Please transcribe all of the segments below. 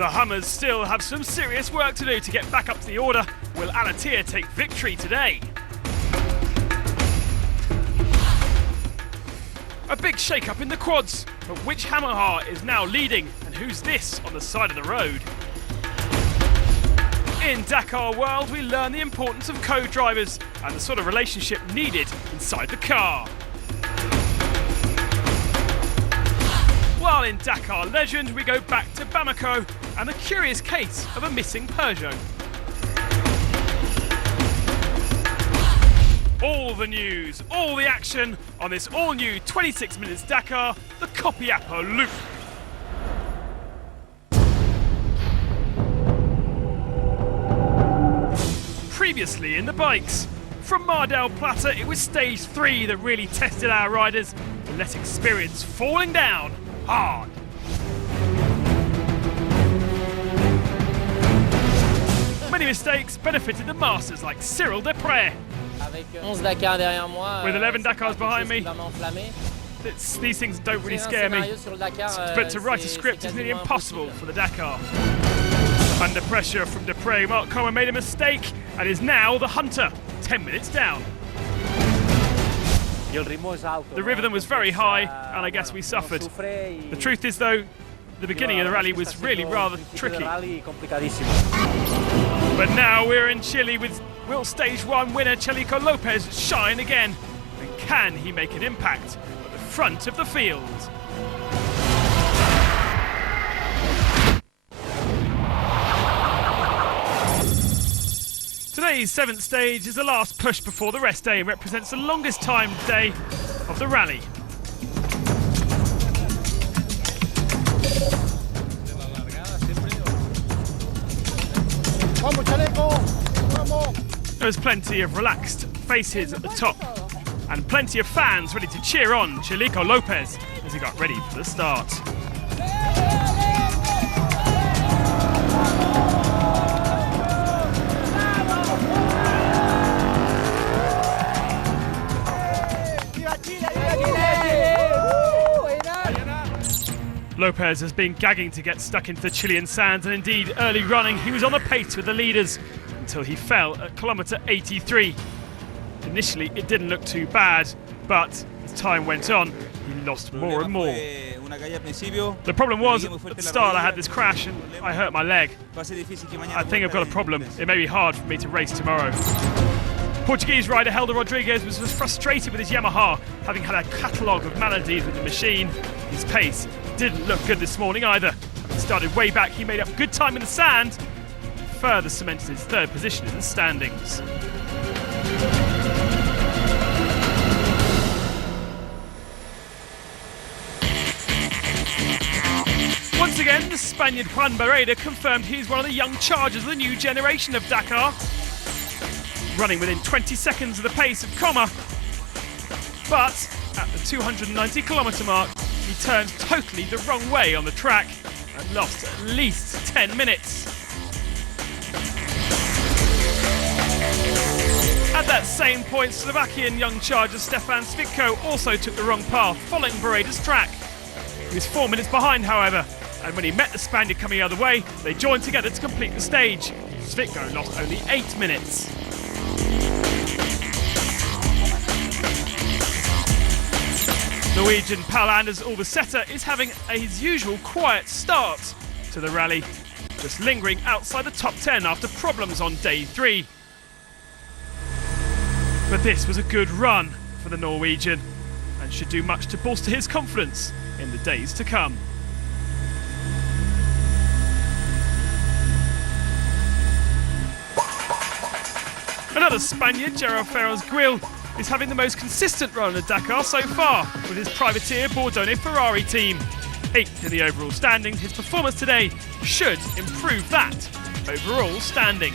The Hummers still have some serious work to do to get back up to the order. Will Alatir take victory today? A big shake-up in the quads, but which Yamaha is now leading and who's this on the side of the road? In Dakar World, we learn the importance of co-drivers and the sort of relationship needed inside the car. While in Dakar Legend, we go back to Bamako and the curious case of a missing Peugeot. All the news, all the action on this all-new 26 Minutes Dakar, the Copiapo Loop. Previously in the bikes, from Mar del Plata, it was stage 3 that really tested our riders and let experience falling down hard. Many mistakes benefited the masters like Cyril Desprez. With 11 Dakars behind me, these things don't really scare me, but to write a script is nearly impossible for the Dakar. Under pressure from Desprez, Mark Comer made a mistake and is now the hunter, 10 minutes down. The rhythm was very high and I guess we suffered. The truth is though, the beginning of the rally was really rather tricky. But now we're in Chile with will Stage 1 winner Chelico Lopez shine again? And can he make an impact at the front of the field? Today's 7th stage is the last push before the rest day and represents the longest timed day of the rally. There's plenty of relaxed faces at the top and plenty of fans ready to cheer on Chelico Lopez as he got ready for the start. Lopez has been gagging to get stuck into the Chilean sands, and indeed early running he was on the pace with the leaders until he fell at kilometre 83. Initially it didn't look too bad, but as time went on he lost more and more. The problem was at the start I had this crash and I hurt my leg. I think I've got a problem. It may be hard for me to race tomorrow. Portuguese rider Helder Rodriguez was frustrated with his Yamaha, having had a catalogue of maladies with the machine. His pace didn't look good this morning either. Having started way back, he made up good time in the sand, further cemented his 3rd position in the standings. Once again, the Spaniard Juan Barreda confirmed he's one of the young chargers of the new generation of Dakar, running within 20 seconds of the pace of Comer. But at the 290 kilometre mark, he turned totally the wrong way on the track and lost at least 10 minutes. At that same point, Slovakian young charger Stefan Svitko also took the wrong path, following Bareda's track. He was 4 minutes behind, however, and when he met the Spaniard coming the other way, they joined together to complete the stage. Svitko lost only 8 minutes. Norwegian Paul Anders Albaceta is having his usual quiet start to the rally, just lingering outside the top 10 after problems on day 3. But this was a good run for the Norwegian and should do much to bolster his confidence in the days to come. Another Spaniard, Gerard Ferro's Grill, is having the most consistent run at Dakar so far with his privateer Bordone Ferrari team. 8th in the overall standings, his performance today should improve that overall standing.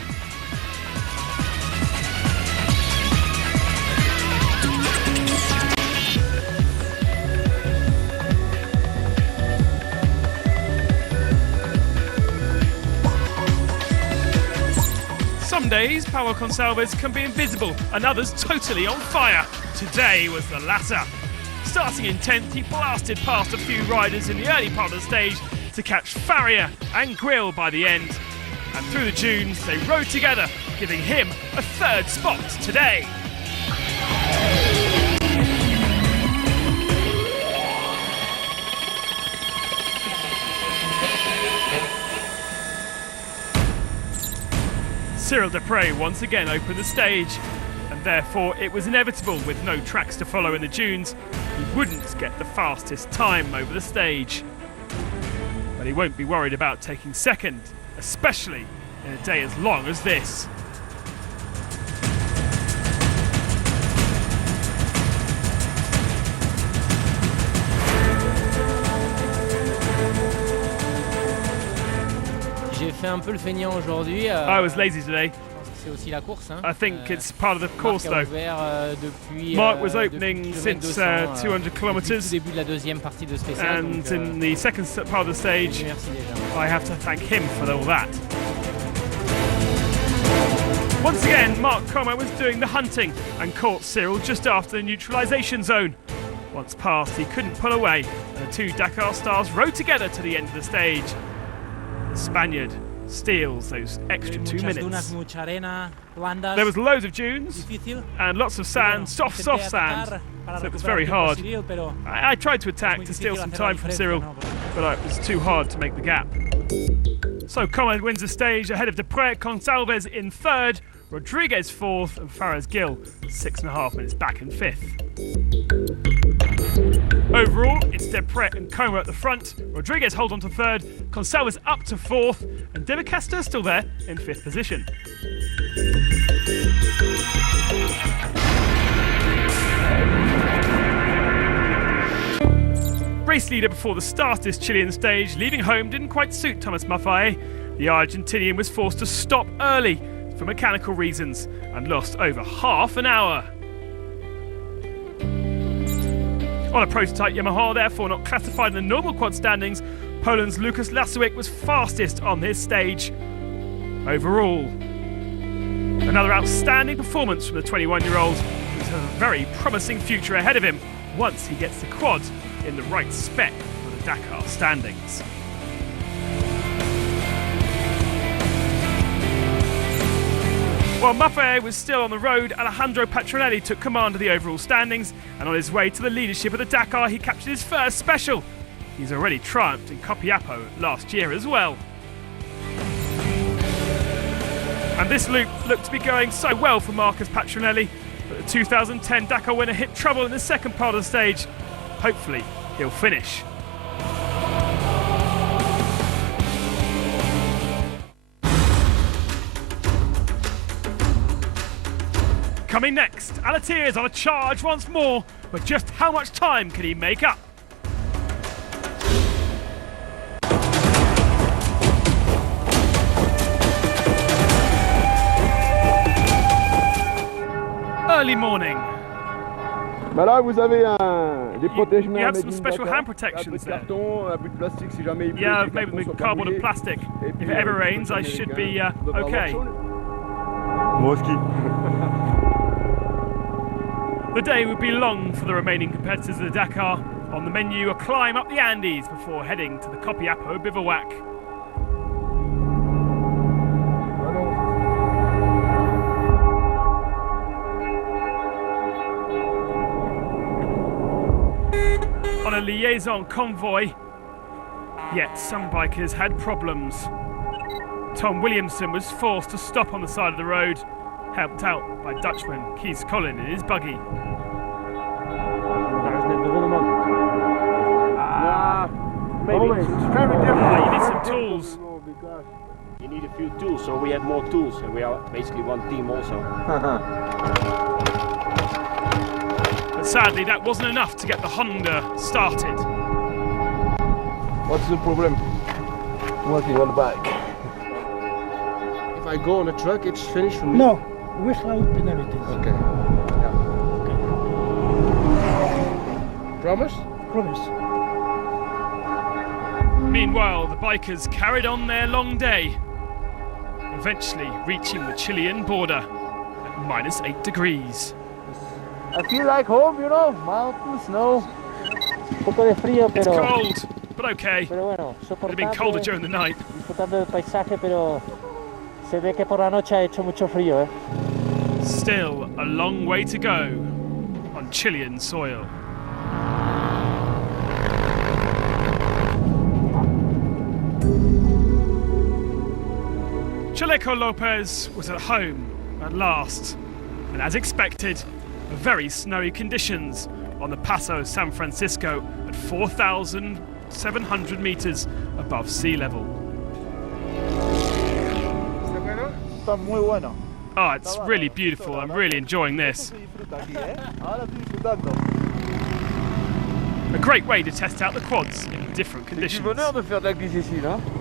Some days, Paulo Gonçalves can be invisible and others totally on fire. Today was the latter. Starting in 10th, he blasted past a few riders in the early part of the stage to catch Farrier and Grill by the end. And through the dunes, they rode together, giving him a third spot today. Cyril Desprez once again opened the stage, and therefore it was inevitable, with no tracks to follow in the dunes, he wouldn't get the fastest time over the stage. But he won't be worried about taking second, especially in a day as long as this. J'ai fait un peu le feignant aujourd'hui. I was lazy today. C'est aussi la course. Hein. I think it's part of the course though. Mark was opening since 200 kilometers. Début de la deuxième partie de spécial. And donc, in the second part of the stage, I have to thank him for all that. Once again, Mark Comer was doing the hunting and caught Cyril just after the neutralisation zone. Once past, he couldn't pull away, and the two Dakar stars rode together to the end of the stage. The Spaniard steals those extra 2 minutes. There was loads of dunes and lots of sand, soft sand, so it was very hard. I tried to attack to steal some time from Cyril, but it was too hard to make the gap. So Comer wins the stage ahead of Desprez, Gonçalves in third, Rodriguez fourth, and Fares Gil 6.5 minutes back in fifth. Overall, it's Desprez and Comer at the front, Rodriguez holds on to third, Gonçalves up to fourth, and De La Casta still there in fifth position. Race leader before the start of this Chilean stage, leaving home didn't quite suit Thomas Maffay. The Argentinian was forced to stop early for mechanical reasons and lost over half an hour. On a prototype Yamaha, therefore not classified in the normal quad standings, Poland's Lukas Lasowik was fastest on his stage. Overall, another outstanding performance from the 21-year-old, who has a very promising future ahead of him once he gets the quad in the right spec for the Dakar standings. While Maffay was still on the road, Alejandro Petronelli took command of the overall standings, and on his way to the leadership of the Dakar, he captured his first special. He's already triumphed in Copiapo last year as well. And this loop looked to be going so well for Marcus Petronelli, but the 2010 Dakar winner hit trouble in the second part of the stage. Hopefully, he'll finish. Coming next, Alatir is on a charge once more, but just how much time can he make up? Early morning. Bah là, vous avez des protège-mains. You have some special hand protections there. Yeah, maybe with cardboard and plastic. If it ever rains, I should be okay. Moi ski. The day would be long for the remaining competitors of the Dakar. On the menu, a climb up the Andes before heading to the Copiapo bivouac. On a liaison convoy, yet some bikers had problems. Tom Williamson was forced to stop on the side of the road, helped out by Dutchman Keith Collin in his buggy. Maybe. It's very different. You need some tools. You need a few tools, so we have more tools, and we are basically one team also. But sadly, that wasn't enough to get the Honda started. What's the problem? Working on the bike. If I go on a truck, it's finished for me? No, without penalties. Okay. Yeah. Promise? Promise. Meanwhile, the bikers carried on their long day, eventually reaching the Chilean border at -8 degrees. I feel like home, you know, mountain, snow. Un poco de frío, It's pero cold, but okay. Pero bueno, It would have been colder during the night. disfrutando del paisaje, pero se ve que por la noche ha hecho mucho frío, ¿eh? Still a long way to go on Chilean soil. Chaleco Lopez was at home at last, and as expected, very snowy conditions on the Paso San Francisco at 4,700 meters above sea level. Está muy bueno. Oh, it's really beautiful. I'm really enjoying this. A great way to test out the quads in different conditions.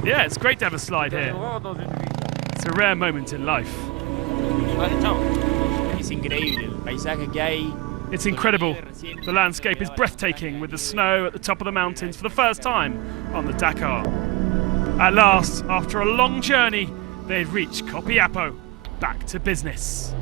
Yeah, it's great to have a slide here. It's a rare moment in life. Es increíble el paisaje que hay. It's incredible. The landscape is breathtaking with the snow at the top of the mountains for the first time on the Dakar. At last, after a long journey, they've reached Copiapo, back to business.